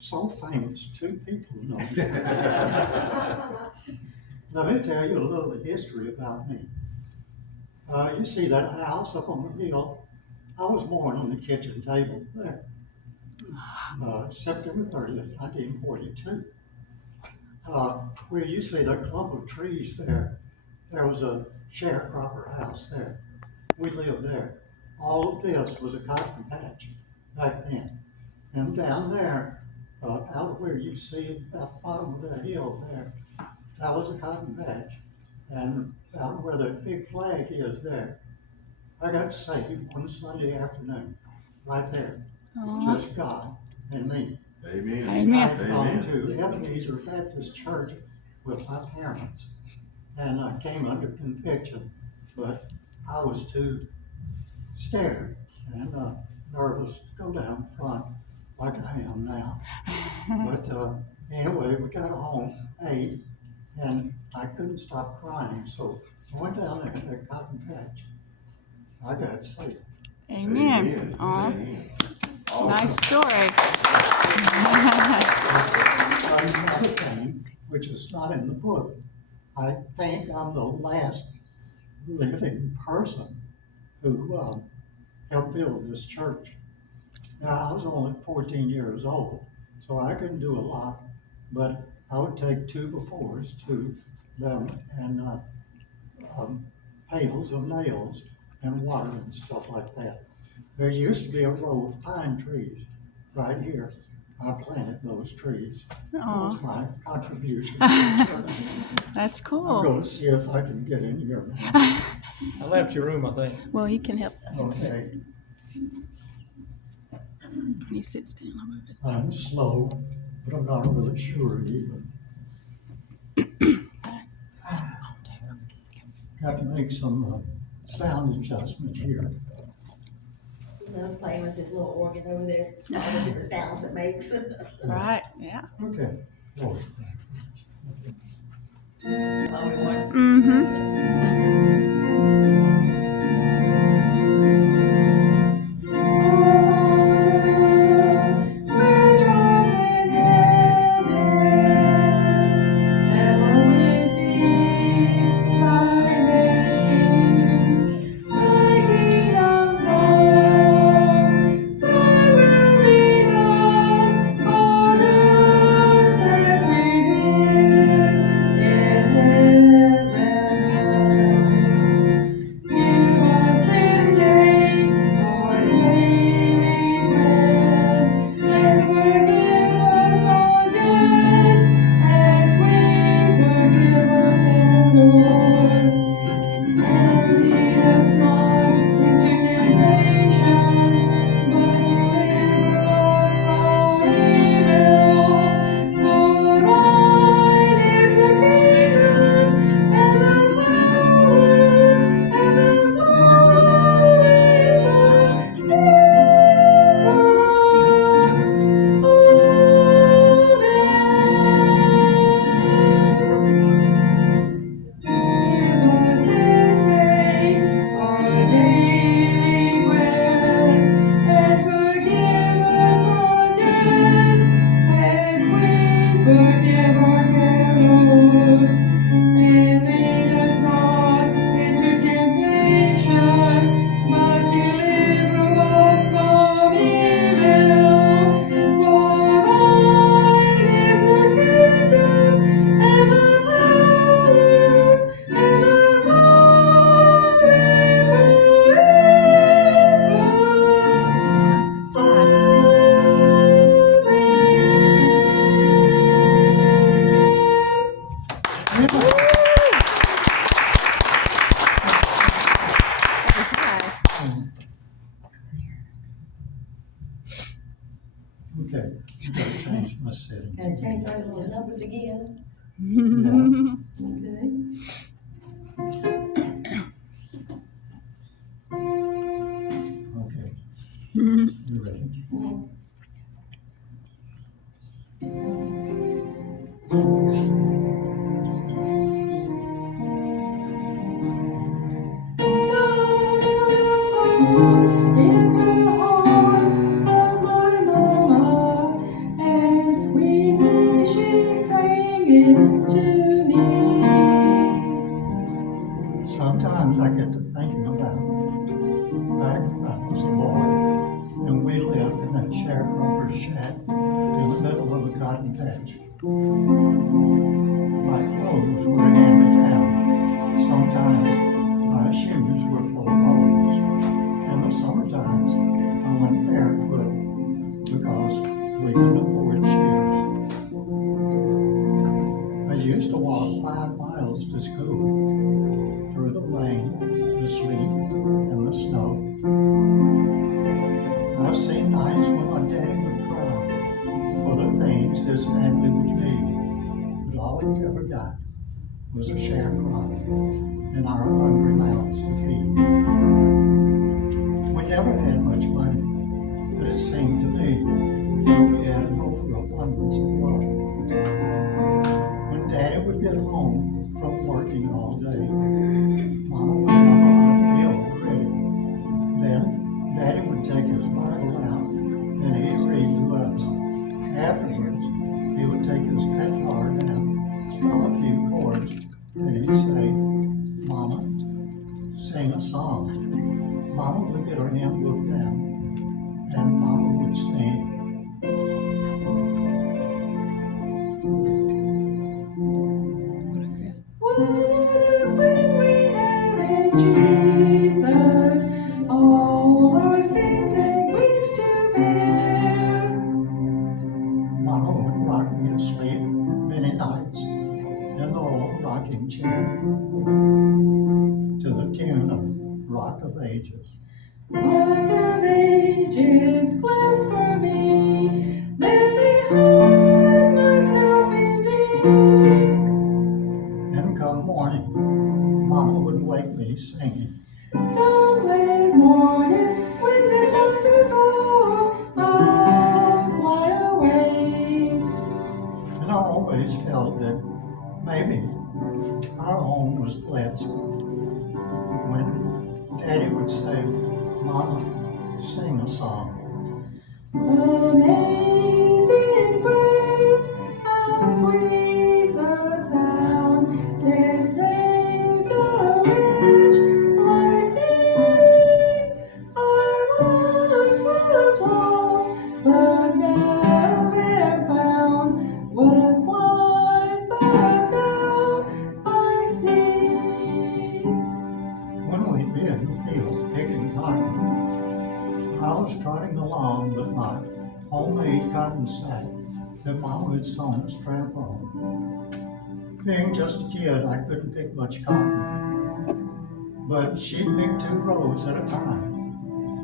So famous, two people know me. Let me tell you a little history about me. You see that house up on the hill? I was born on the kitchen table there, September 30th, 1942. Where you see that clump of trees there, there was a sharecropper house there. We lived there. All of this was a cotton patch back then. And down there, out where you see at the bottom of the hill there, that was a cotton patch. And out where the big flag is there, I got saved one Sunday afternoon, right there. Just God and me. Amen. I Amen. had gone to Ebenezer Baptist Church with my parents, and I came under conviction, but I was too scared and nervous to go down front like I am now. But anyway, we got home, ate, and I couldn't stop crying, so I went down there to that cotton patch. I got saved. Amen. Aw, Amen. nice story. Another thing, which is not in the book, I think I'm the last living person who helped build this church. Now, I was only 14 years old, so I couldn't do a lot, but I would take two befores to them and pails of nails and water and stuff like that. There used to be a row of pine trees right here. I planted those trees. That was my contribution to the church. That's I'm cool. going to see if I can get in here now. I left your room, I think. Well, you can help us. Okay, He sits down. I'll move it. I'm slow, but I'm not really sure either. Got to make some sound adjustments here. I was playing with this little organ over there, all the different sounds it makes. Right, yeah. Okay. Lord. Mm-hmm. Okay, I gotta change my settings. Gotta change all the numbers again. Yeah. Okay. You ready? In the heart of my mama, and cotton patch. My clothes were hand me down. Sometimes my shoes were full of holes. In the summertime, I went barefoot because we couldn't afford shoes. I used to walk 5 miles to school through the rain, the sleet, and the snow. I've seen nights when my daddy would cry for the things his family would need, but all he ever got was a sharecropper and our hungry mouths to feed. We never had much money, but it seemed to me that we had an overabundance of love. When Daddy would get home from working all day, Mama would have a hot meal ready. Then Daddy would take his Bible out and he'd read to us. Afterwards, he would take his guitar down, strum a few chords, and he'd say, "Mama, sing a song." Mama would get her hymn book down, and Mama would sing. What a friend we have in Jesus, all our sins and griefs to bear. Mama would rock me to sleep many nights in the old rocking chair to the tune of Rock of Ages. Rock of Ages, cleft for me, let me hide myself in thee. And come morning, Mama would wake me singing, Some glad morning, when this life is o'er, I'll fly away. and I always felt that maybe our home was blessed when Daddy would say, "Mama, sing a song." Amazing grace, how sweet the sound that saved a wretch like me. I once was lost, but now am found, was blind, but now I see. When we'd be in the field picking cotton, I was trotting along with my homemade cotton sack that Mama had sewn a strap on. Being just a kid, I couldn't pick much cotton, but she picked 2 rows at a time,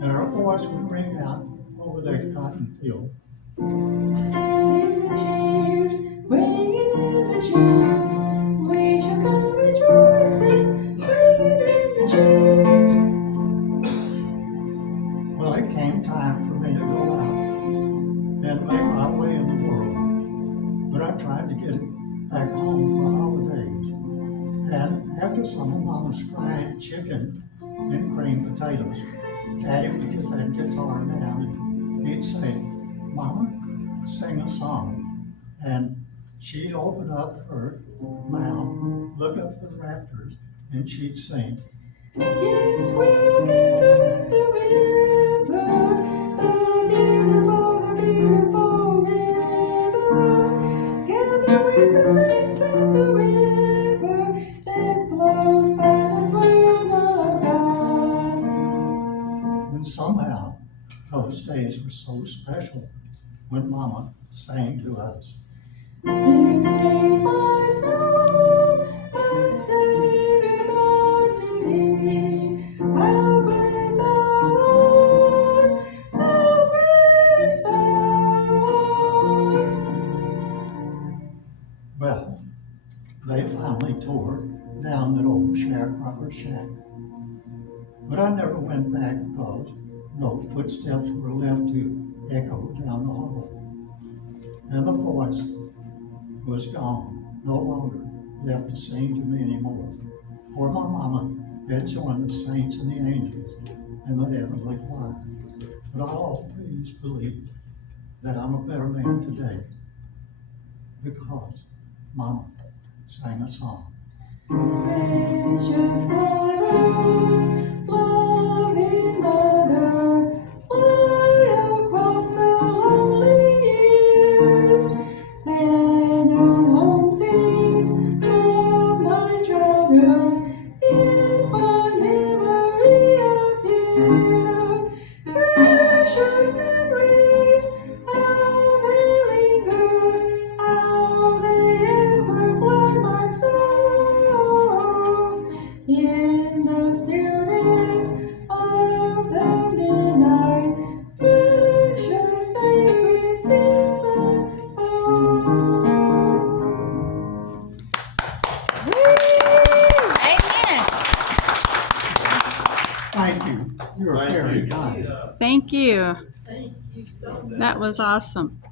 and her voice would ring out over that cotton field. In the sheaves, bringing in the sheaves, we shall come rejoicing, bringing in the sheaves. Well, it came time for me to go out and make my way in the world, but I tried to get back home for holidays. And after some of Mama's fried chicken and creamed potatoes, Daddy would get that guitar down and he'd say, "Mama, sing a song." And she'd open up her mouth, look up the rafters, and she'd sing. Yes, we'll gather at the river, the beautiful river. Gather with the saints at the river that flows by the throne of God. And somehow, those days were so special when Mama sang to us. Then sing my soul, my Savior God to thee. How great thou art, how great thou art. Well, they finally tore down that old sharecropper shack. But I never went back because no footsteps were left to echo down the hall. And the voice was gone, no longer left to sing to me anymore. For my mama had joined the saints and the angels in the heavenly choir. But I always believe that I'm a better man today because Mama sang a song. Precious Father, loving Mother, fly across the lonely years. Thank you. Thank you so much. That was awesome.